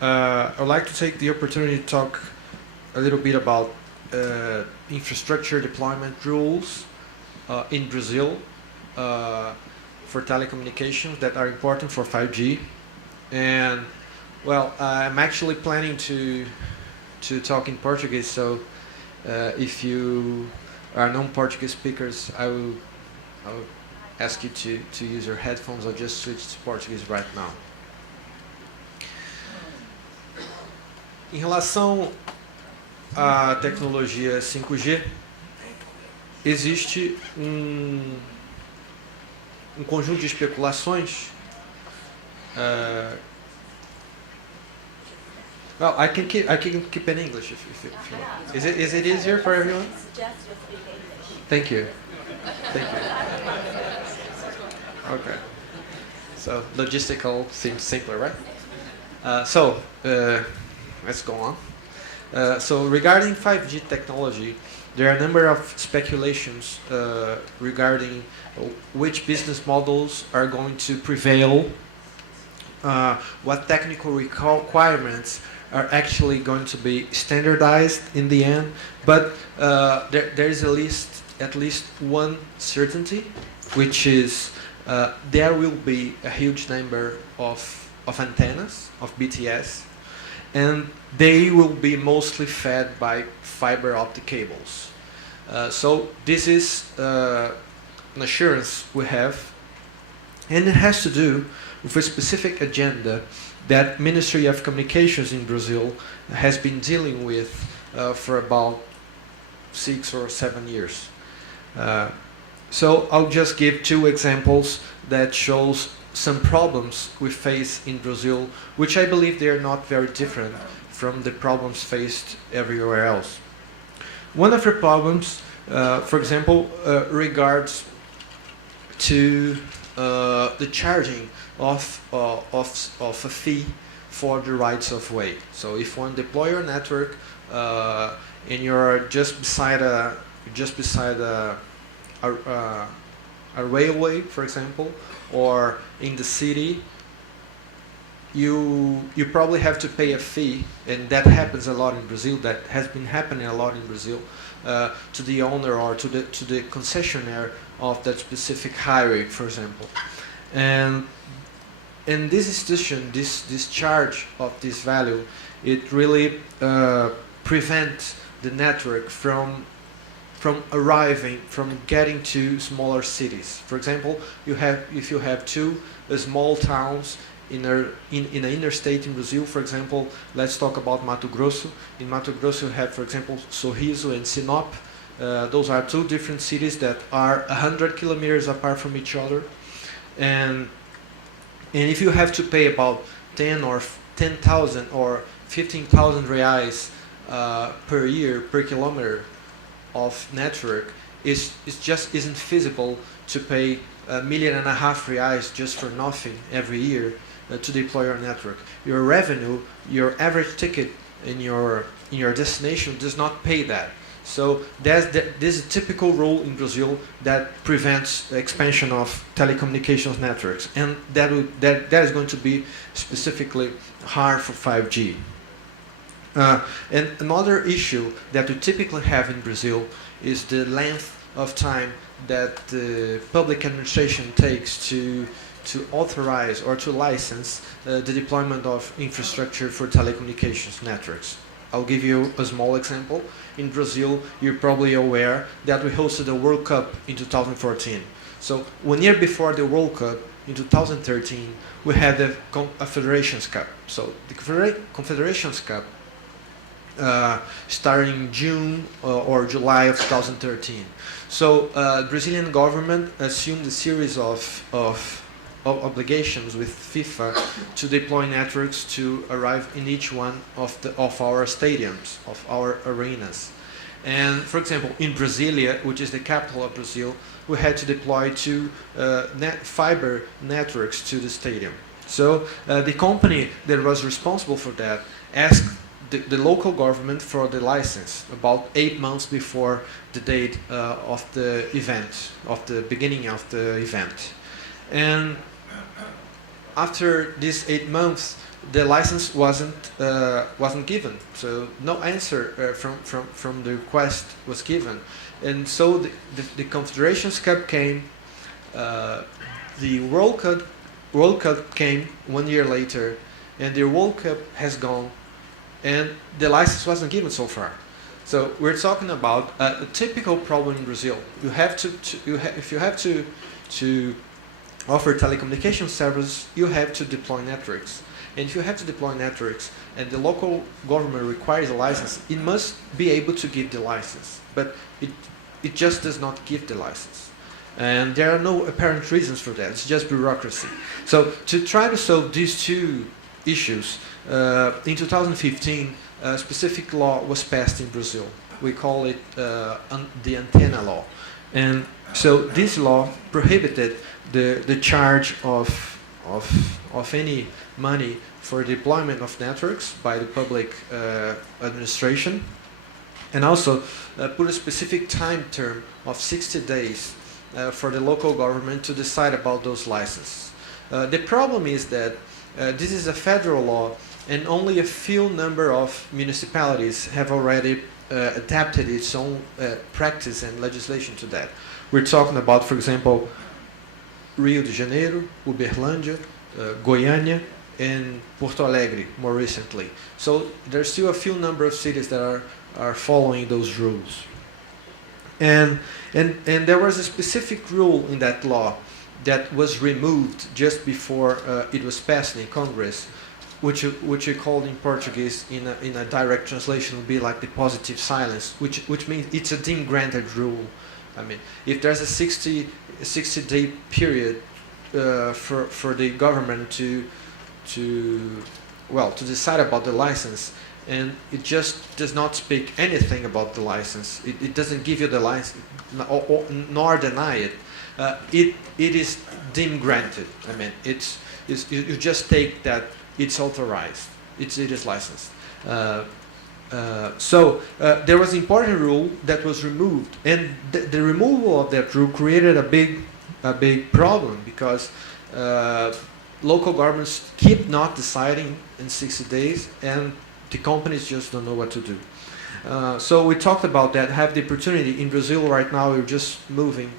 I'd like to take the opportunity to talk a little bit about infrastructure deployment rules in Brazil for telecommunications that are important for 5G. And well, I'm actually planning to talk in Portuguese, so if you are non-Portuguese speakers, I will ask you to use your headphones. I'll just switch to Portuguese right now. Em relação à tecnologia 5G, existe um conjunto de especulações. Well, I can keep in English if you want. Is it easier for everyone? Thank you. Thank you. Okay. So logistical seems simpler, right? Let's go on. So regarding 5G technology, there are a number of speculations regarding which business models are going to prevail, what technical requirements are actually going to be standardized in the end. But there is at least one certainty, which is there will be a huge number of antennas, of BTS, and they will be mostly fed by fiber optic cables. So this is an assurance we have, and it has to do with a specific agenda that Ministry of Communications in Brazil has been dealing with for about 6 or 7 years. So I'll just give 2 examples that shows some problems we face in Brazil, which I believe they are not very different from the problems faced everywhere else. One of the problems, for example, regards to the charging of a fee for the rights of way. So if one deploy your network and you're just beside a railway, for example, or in the city, you probably have to pay a fee, and that happens a lot in Brazil. That has been happening a lot in Brazil to the owner or to the concessionaire of that specific highway, for example. And this institution, this charge of this value, it really prevents the network from getting to smaller cities. For example, if you have 2 small towns in an interstate in Brazil, for example, let's talk about Mato Grosso. In Mato Grosso, you have, for example, Sorriso and Sinop. Those are 2 different cities that are 100 kilometers apart from each other, and if you have to pay about 10,000 or 15,000 reais per year per kilometer of network, it just isn't feasible to pay $1.5 million reais just for nothing every year to deploy your network. Your revenue, your average ticket in your destination does not pay that. So this is a typical rule in Brazil that prevents the expansion of telecommunications networks, and that is going to be specifically hard for 5G. And another issue that we typically have in Brazil is the length of time that the public administration takes to authorize or to license the deployment of infrastructure for telecommunications networks. I'll give you a small example. In Brazil, you're probably aware that we hosted the World Cup in 2014. So 1 year before the World Cup, in 2013, we had the Confederations Cup. So the Confederations Cup started in June or July of 2013. So the Brazilian government assumed a series of obligations with FIFA to deploy networks to arrive in each one of our stadiums, of our arenas. And for example, in Brasilia, which is the capital of Brazil, we had to deploy 2 fiber networks to the stadium. So the company that was responsible for that asked the local government for the license about 8 months before the date of the event, of the beginning of the event. And after these 8 months, the license wasn't given. So no answer from the request was given, and so the Confederations Cup came, the World Cup came 1 year later, and the World Cup has gone, and the license wasn't given so far. So we're talking about a typical problem in Brazil. You have if you have to offer telecommunication services, you have to deploy networks. And if you have to deploy networks and the local government requires a license, it must be able to give the license. But it just does not give the license. And there are no apparent reasons for that. It's just bureaucracy. So to try to solve these two issues, in 2015, a specific law was passed in Brazil. We call it the antenna law. And so this law prohibited the charge of any money for deployment of networks by the public administration, and also put a specific time term of 60 days for the local government to decide about those licenses. The problem is that this is a federal law, and only a few number of municipalities have already adapted its own practice and legislation to that. We're talking about, for example, Rio de Janeiro, Uberlândia, Goiânia, and Porto Alegre more recently. So there's still a few number of cities that are following those rules. And there was a specific rule in that law that was removed just before it was passed in Congress, which we called in Portuguese in a direct translation would be like the positive silence, which means it's a deemed granted rule. I mean, if there's a 60-day period for the government to decide about the license, and it just does not speak anything about the license. It doesn't give you the license, nor deny it. It is deemed granted. I mean, you just take that it's authorized. It is licensed. So there was an important rule that was removed, and the removal of that rule created a big problem, because local governments keep not deciding in 60 days, and the companies just don't know what to do. So we talked about that, have the opportunity. In Brazil right now, we're just moving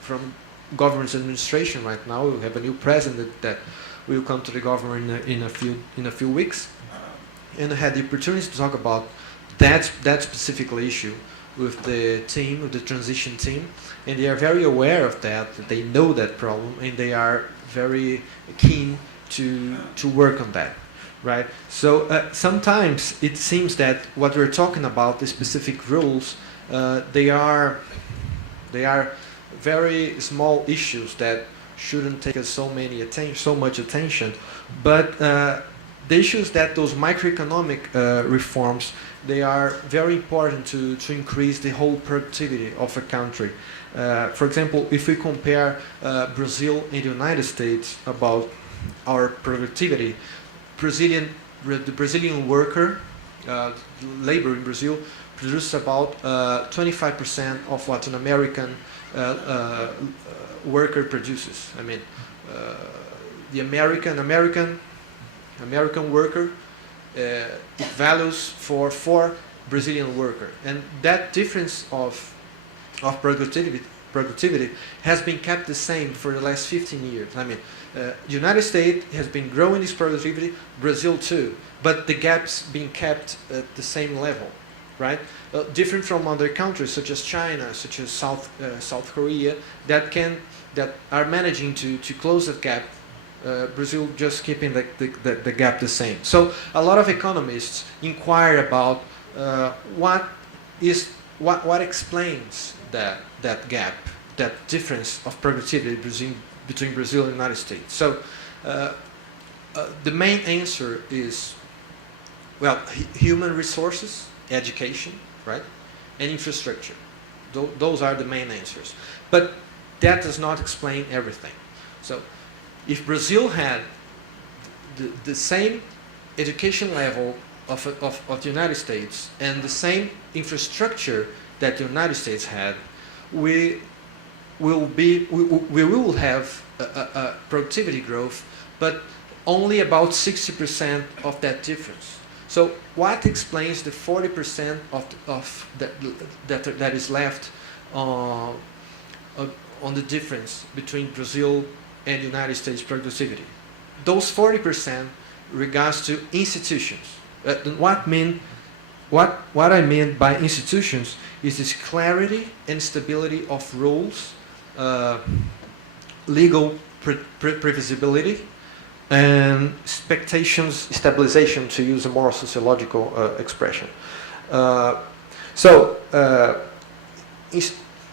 from government administration right now. We have a new president that will come to the government in a few weeks, and I had the opportunity to talk about that specific issue with the team, with the transition team, and they are very aware of that. They know that problem, and they are very keen to work on that, right? So sometimes it seems that what we're talking about, the specific rules, they are very small issues that shouldn't take us so much attention, but the issues that those microeconomic reforms, they are very important to increase the whole productivity of a country. For example, if we compare Brazil and the United States about our productivity, the Brazilian worker, labor in Brazil, produces about 25% of what an American worker produces. I mean, the American worker, it values for 4 Brazilian worker, and that difference of productivity has been kept the same for the last 15 years. I mean, the United States has been growing this productivity, Brazil too, but the gap's been kept at the same level, right? Different from other countries such as China, such as South Korea, that are managing to close that gap. Brazil just keeping the gap the same. So a lot of economists inquire about what explains that gap, that difference of productivity between Brazil and the United States. So the main answer is, well, human resources, education, right, and infrastructure. Those are the main answers. But that does not explain everything. So if Brazil had the same education level of the United States and the same infrastructure that the United States had, we will have a productivity growth, but only about 60% of that difference. So what explains the 40% of that is left on the difference between Brazil and United States productivity? Those 40% regards to institutions. What I mean by institutions is this clarity and stability of rules, legal previsibility, and expectations stabilization, to use a more sociological expression.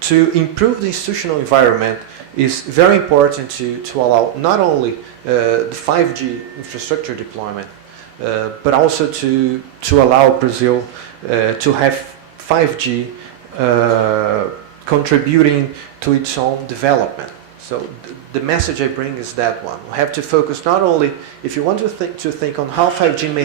To improve the institutional environment is very important to allow not only the 5G infrastructure deployment, but also to allow Brazil to have 5G contributing to its own development. So the message I bring is that one. We have to focus not only, if you want to think on how 5G may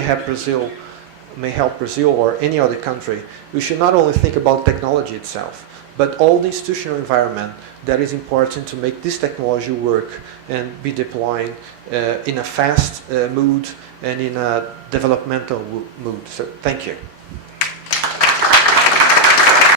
help Brazil or any other country, we should not only think about technology itself, but all the institutional environment that is important to make this technology work and be deploying in a fast mood and in a developmental mood. So thank you.